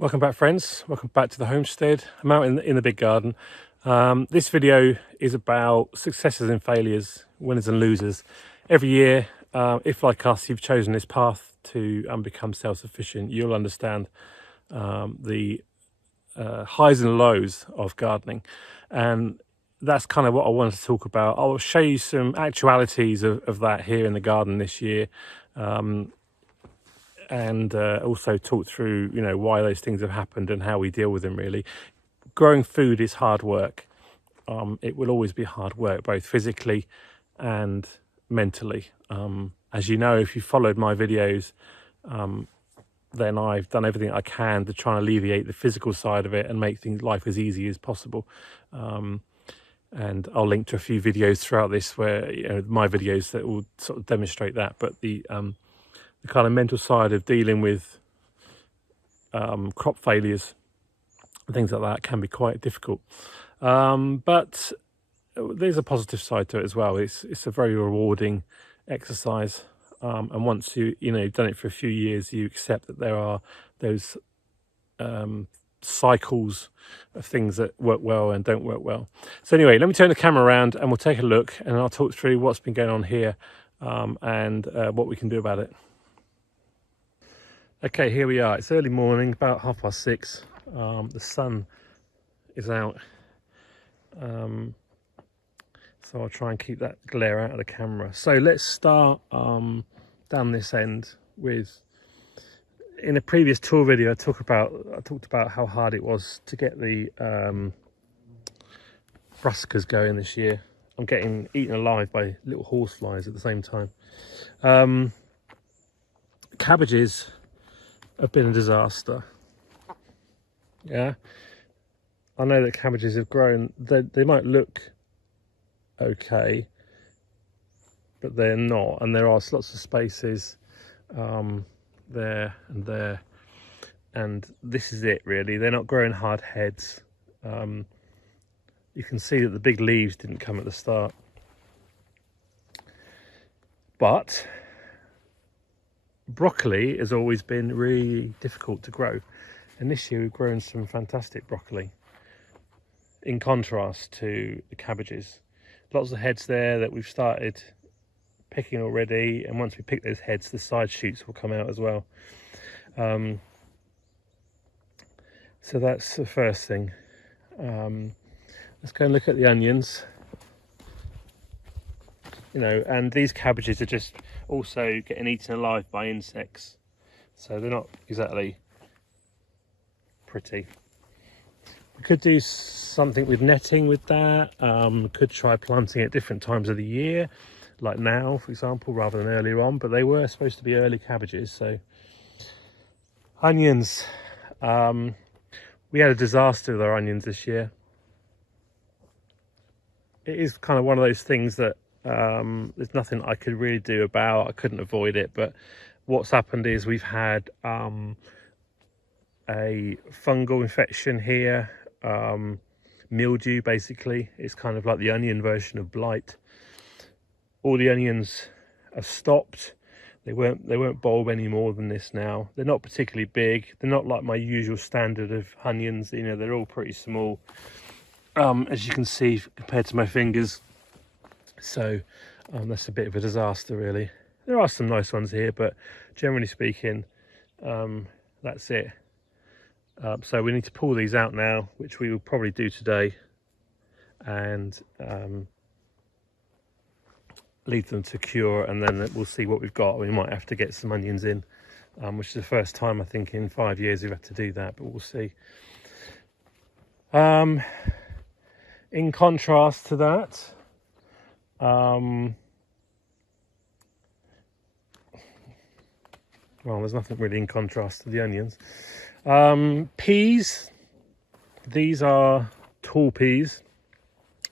Welcome back, friends. Welcome back to the homestead. I'm out in the big garden. This video is about successes and failures, winners and losers. Every year, if like us, you've chosen this path to become self-sufficient, you'll understand the highs and lows of gardening. And that's kind of what I wanted to talk about. I'll show you some actualities of that here in the garden this year. And also talk through, why those things have happened and how we deal with them, really. Growing food is hard work. It will always be hard work, both physically and mentally. As you know, if you followed my videos, then I've done everything I can to try and alleviate the physical side of it and make life as easy as possible. And I'll link to a few videos throughout this where, my videos that will sort of demonstrate that. But the kind of mental side of dealing with crop failures and things like that can be quite difficult. But there's a positive side to it as well. It's a very rewarding exercise. And once you've done it for a few years, you accept that there are those cycles of things that work well and don't work well. So anyway, let me turn the camera around and we'll take a look and I'll talk through what's been going on here and what we can do about it. Okay, here we are. It's early morning, about 6:30. The sun is out, so I'll try and keep that glare out of the camera. So let's start down this end with. In a previous tour video, I talked about how hard it was to get the brassicas going this year. I'm getting eaten alive by little horseflies at the same time. Cabbages have been a disaster. Yeah, I know that cabbages have grown. They might look okay, but they're not, and there are lots of spaces there and there, and this is it really. They're not growing hard heads. You can see that the big leaves didn't come at the start, but broccoli has always been really difficult to grow, and this year we've grown some fantastic broccoli in contrast to the cabbages. Lots of heads there that we've started picking already, and once we pick those heads, the side shoots will come out as well. So that's the first thing. Let's go and look at the onions. And these cabbages are just also getting eaten alive by insects, so they're not exactly pretty. We could do something with netting with that. Could try planting at different times of the year, like now, for example, rather than earlier on, but they were supposed to be early cabbages. So onions, we had a disaster with our onions this year. It is kind of one of those things that there's nothing I could really do about. I couldn't avoid it, but what's happened is we've had a fungal infection here, mildew basically. It's kind of like the onion version of blight. All the onions have stopped. They won't bulb any more than this now. They're not particularly big. They're not like my usual standard of onions. They're all pretty small, as you can see compared to my fingers. So that's a bit of a disaster really. There are some nice ones here, but generally speaking, that's it. So we need to pull these out now, which we will probably do today, and leave them to cure, and then we'll see what we've got. We might have to get some onions in, which is the first time I think in 5 years we've had to do that, but we'll see. In contrast to that, well, there's nothing really in contrast to the onions. Peas, these are tall peas,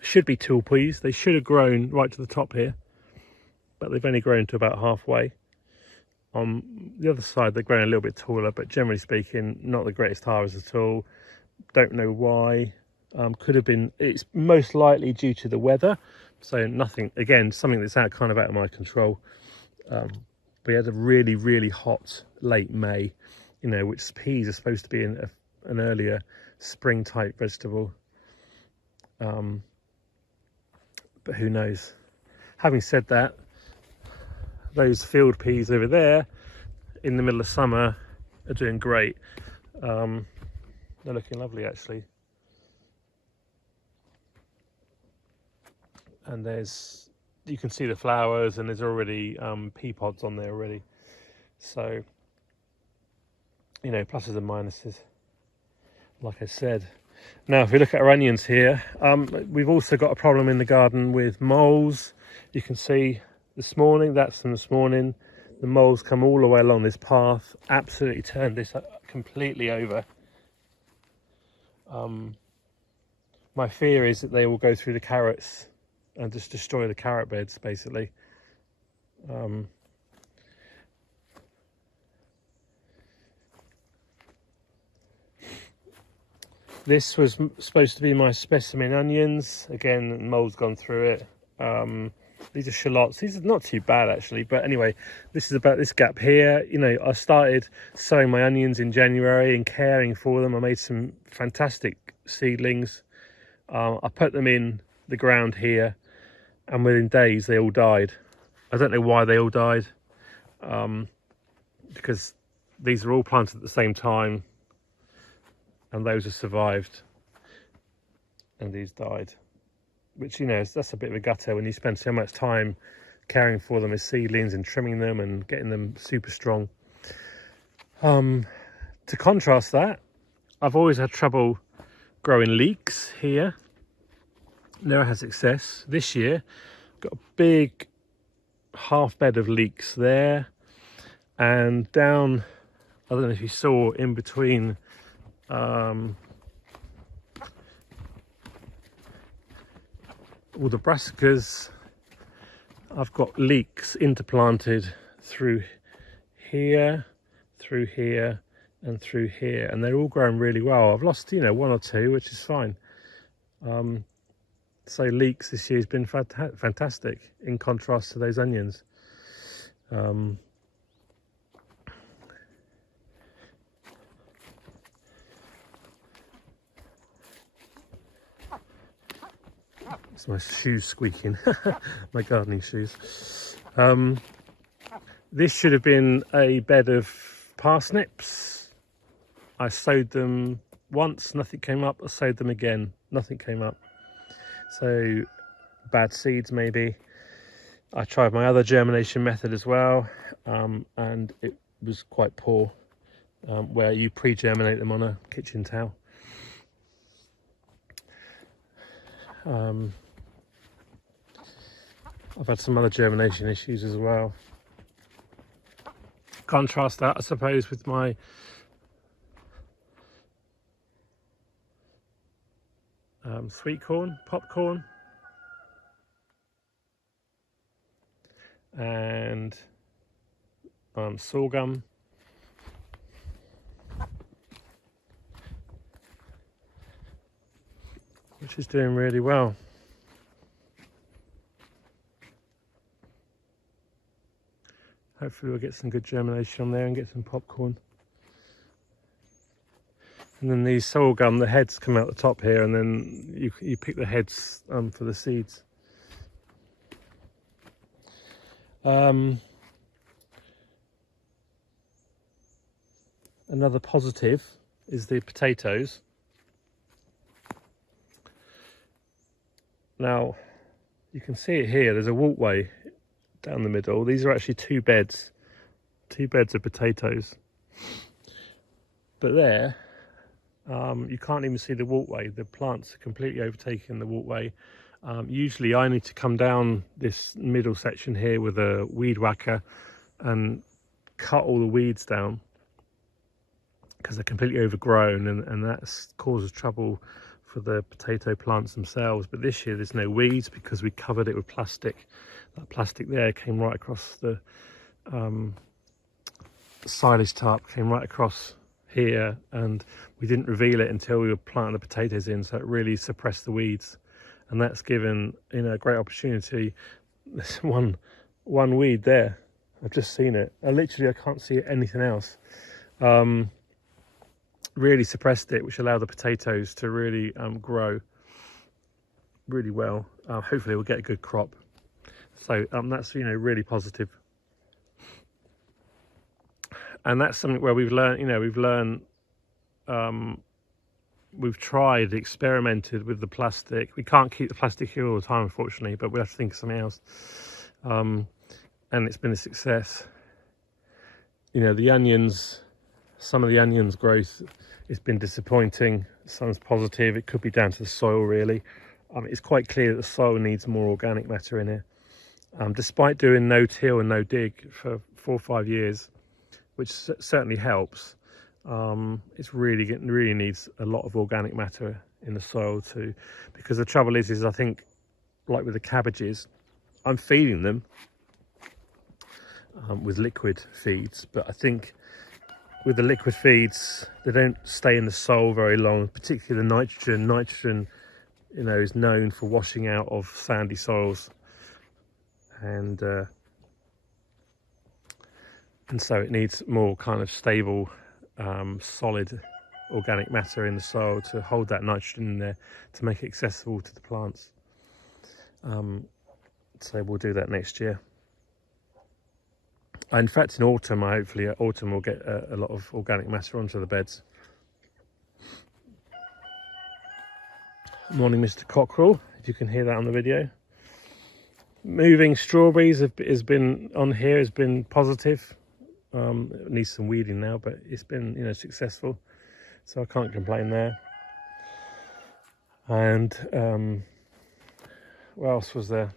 should be tall peas. They should have grown right to the top here, but they've only grown to about halfway. On the other side, they're growing a little bit taller, but generally speaking, not the greatest harvest at all. Don't know why. Could have been, it's most likely due to the weather. So nothing, again, something that's kind of out of my control. We had a really, really hot late May, you know, which peas are supposed to be an earlier spring type vegetable. But who knows? Having said that, those field peas over there in the middle of summer are doing great. They're looking lovely actually. And you can see the flowers, and there's already pea pods on there already. So, you know, pluses and minuses, like I said. Now, if we look at our onions here, we've also got a problem in the garden with moles. You can see this morning, that's from this morning, the moles come all the way along this path, absolutely turned this completely over. My fear is that they will go through the carrots and just destroy the carrot beds, basically. This was supposed to be my specimen onions. Again, mold's gone through it. These are shallots. These are not too bad actually, but anyway, this is about this gap here. You know, I started sowing my onions in January and caring for them. I made some fantastic seedlings. I put them in the ground here, and within days they all died. I don't know why they all died, because these are all planted at the same time, and those have survived and these died, which, you know, that's a bit of a gutter when you spend so much time caring for them as seedlings and trimming them and getting them super strong. To contrast that, I've always had trouble growing leeks here. Never had success. This year got a big half bed of leeks there, and down, I don't know if you saw, in between all the brassicas, I've got leeks interplanted through here, and through here, and they're all growing really well. I've lost, you know, one or two, which is fine. So leeks this year has been fantastic in contrast to those onions. It's my shoes squeaking, my gardening shoes. This should have been a bed of parsnips. I sowed them once, nothing came up. I sowed them again, nothing came up. So bad seeds maybe. I tried my other germination method as well, and it was quite poor, where you pre-germinate them on a kitchen towel. I've had some other germination issues as well. Contrast that, I suppose, with my sweet corn, popcorn, and sorghum. Which is doing really well. Hopefully we'll get some good germination on there and get some popcorn. And then these sorghum, the heads come out the top here, and then you pick the heads for the seeds. Another positive is the potatoes. Now, you can see it here, there's a walkway down the middle. These are actually two beds of potatoes. But there, you can't even see the walkway. The plants are completely overtaking the walkway. Usually I need to come down this middle section here with a weed whacker and cut all the weeds down, because they're completely overgrown, and that causes trouble for the potato plants themselves. But this year there's no weeds because we covered it with plastic. That plastic there came right across the silage tarp, came right across here, and we didn't reveal it until we were planting the potatoes in, so it really suppressed the weeds, and that's given, you know, a great opportunity. There's one weed there, I've just seen it. I can't see anything else. really suppressed it, which allowed the potatoes to really grow really well. Hopefully we'll get a good crop. So that's, you know, really positive. And that's something where we've learned, you know, we've tried, experimented with the plastic. We can't keep the plastic here all the time, unfortunately, but we have to think of something else. And it's been a success. You know, the onions, some of the onions growth has been disappointing. Some's positive. It could be down to the soil, really. It's quite clear that the soil needs more organic matter in here. Despite doing no till and no dig for 4 or 5 years, which certainly helps, it's really needs a lot of organic matter in the soil too. Because the trouble is I think, like with the cabbages, I'm feeding them with liquid feeds, but I think with the liquid feeds, they don't stay in the soil very long, particularly the nitrogen. Nitrogen, you know, is known for washing out of sandy soils, and so it needs more kind of stable, solid organic matter in the soil to hold that nitrogen in there, to make it accessible to the plants. So we'll do that next year. In fact, in autumn, hopefully autumn will get a lot of organic matter onto the beds. Morning, Mr. Cockerel, if you can hear that on the video. Moving strawberries has been on here, has been positive. It needs some weeding now, but it's been, you know, successful, so I can't complain there. And what else was there?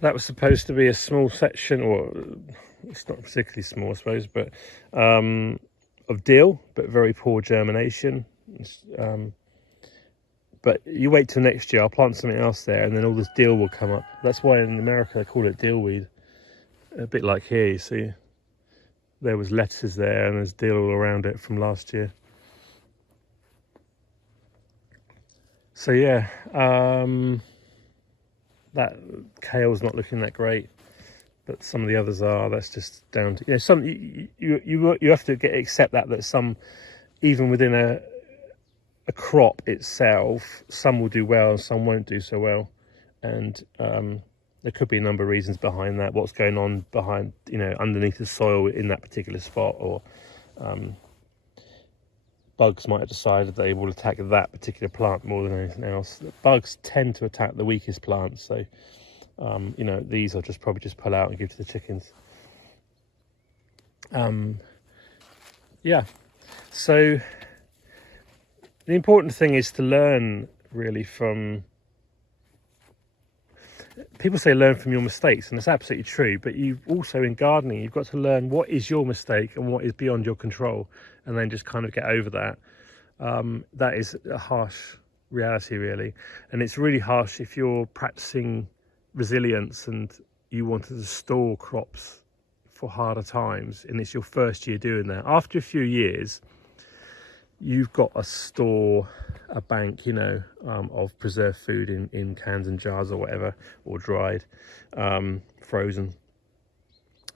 That was supposed to be a small section, or it's not particularly small, I suppose, but of dill, but very poor germination. But you wait till next year, I'll plant something else there, and then all this dill will come up. That's why in America they call it dillweed. A bit like here, you see. There was lettuces there, and there's dill all around it from last year. So yeah, that kale's not looking that great, but some of the others are. That's just down to, you know, some you have to accept that some, even within a crop itself, some will do well and some won't do so well, and there could be a number of reasons behind that. What's going on behind, you know, underneath the soil in that particular spot, or bugs might have decided they will attack that particular plant more than anything else. Bugs tend to attack the weakest plants, so you know, these I'll probably just pull out and give to the chickens. Yeah, so the important thing is to learn really from, people say learn from your mistakes, and it's absolutely true, but you've also, in gardening, you've got to learn what is your mistake and what is beyond your control, and then just kind of get over that. That is a harsh reality, really, and it's really harsh if you're practicing resilience and you wanted to store crops for harder times, and it's your first year doing that. After a few years, you've got to store a bank, you know, of preserved food in cans and jars or whatever, or dried, frozen,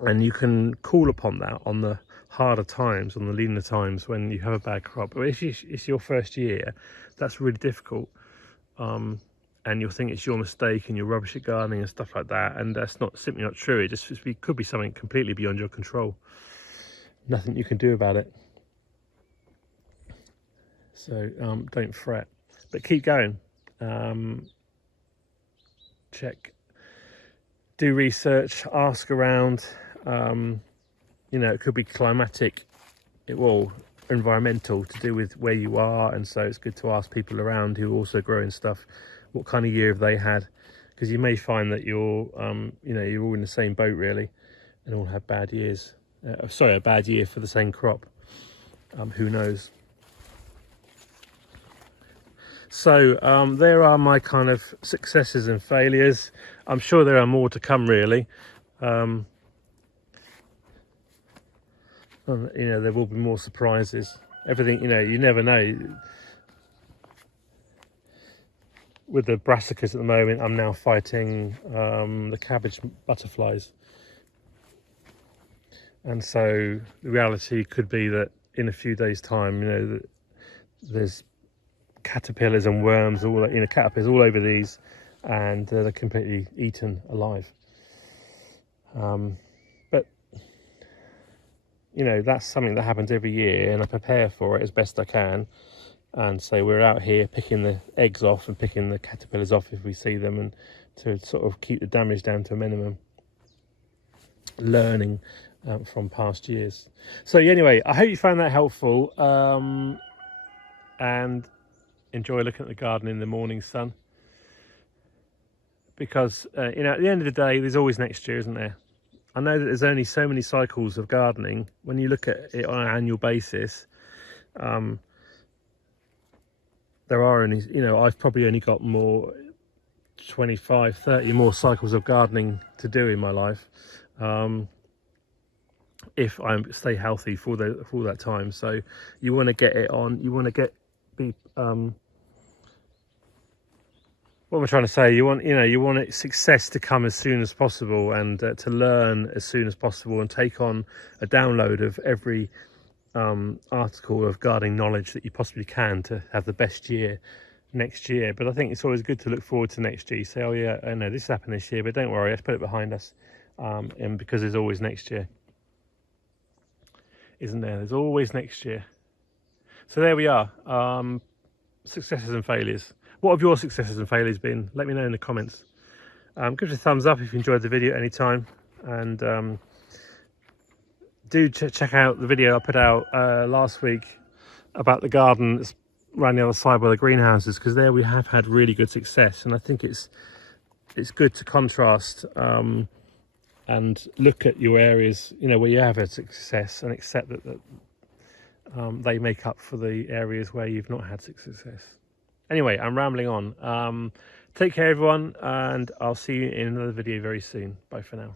and you can call upon that on the harder times, on the leaner times when you have a bad crop. But if it's your first year, that's really difficult, and you'll think it's your mistake and you're rubbish at gardening and stuff like that, and that's simply not true. It could be something completely beyond your control. Nothing you can do about it. So don't fret, but keep going. Check, do research, ask around. You know, it could be climatic, environmental, to do with where you are, and so it's good to ask people around who are also growing stuff what kind of year have they had, because you may find that you're you know, you're all in the same boat really, and all have bad years. A bad year for the same crop. Who knows? So there are my kind of successes and failures. I'm sure there are more to come, really. You know, there will be more surprises. Everything, you know, you never know. with the brassicas at the moment, I'm now fighting the cabbage butterflies. And so the reality could be that in a few days' time, you know, that there's caterpillars and worms, all, you know, caterpillars all over these, and they're completely eaten alive. But you know, that's something that happens every year, and I prepare for it as best I can. And so we're out here picking the eggs off and picking the caterpillars off if we see them, and to sort of keep the damage down to a minimum, learning from past years. So anyway, I hope you found that helpful, and enjoy looking at the garden in the morning sun, because you know, at the end of the day, there's always next year, isn't there? I know that there's only so many cycles of gardening. When you look at it on an annual basis, there are only, you know, I've probably only got more 25, 30 more cycles of gardening to do in my life, if I stay healthy for that time. So you want to get it on, you want to what am I trying to say? You want success to come as soon as possible, and to learn as soon as possible, and take on a download of every article of gardening knowledge that you possibly can, to have the best year next year. But I think it's always good to look forward to next year. You say, oh yeah, I know this happened this year, but don't worry, let's put it behind us. And because there's always next year, isn't there? There's always next year. So there we are. Successes and failures. What have your successes and failures been? Let me know in the comments. Give us a thumbs up if you enjoyed the video at any time, and do check out the video I put out last week about the garden that's around the other side by the greenhouses, because there we have had really good success, and I think it's good to contrast and look at your areas, you know, where you have had success, and accept that they make up for the areas where you've not had success. Anyway, I'm rambling on. Take care, everyone, and I'll see you in another video very soon. Bye for now.